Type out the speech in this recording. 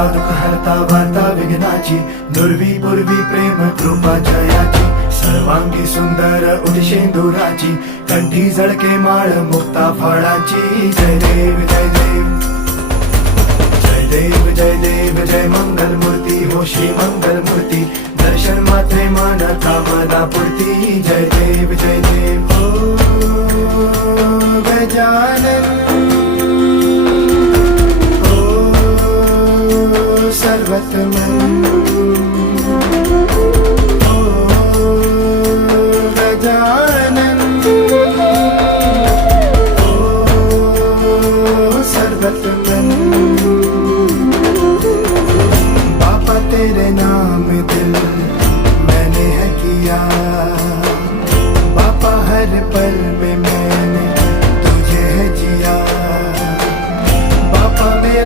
हरता दुःख हरता वार्ता विघ्नाची, दुर्वी पूर्वी प्रेम कृपा जयाची, सर्वांगी सुंदर उदिशेंदुराची, कंठी झळके माळ मुक्ता फळाची. जय देव जय देव जय देव जय देव जय मंगल मूर्ती हो श्री मंगल मूर्ती, दर्शन मात्रे मन कामना पूर्ती. जय देव जय देव हो गजानन हो सर्वतमन.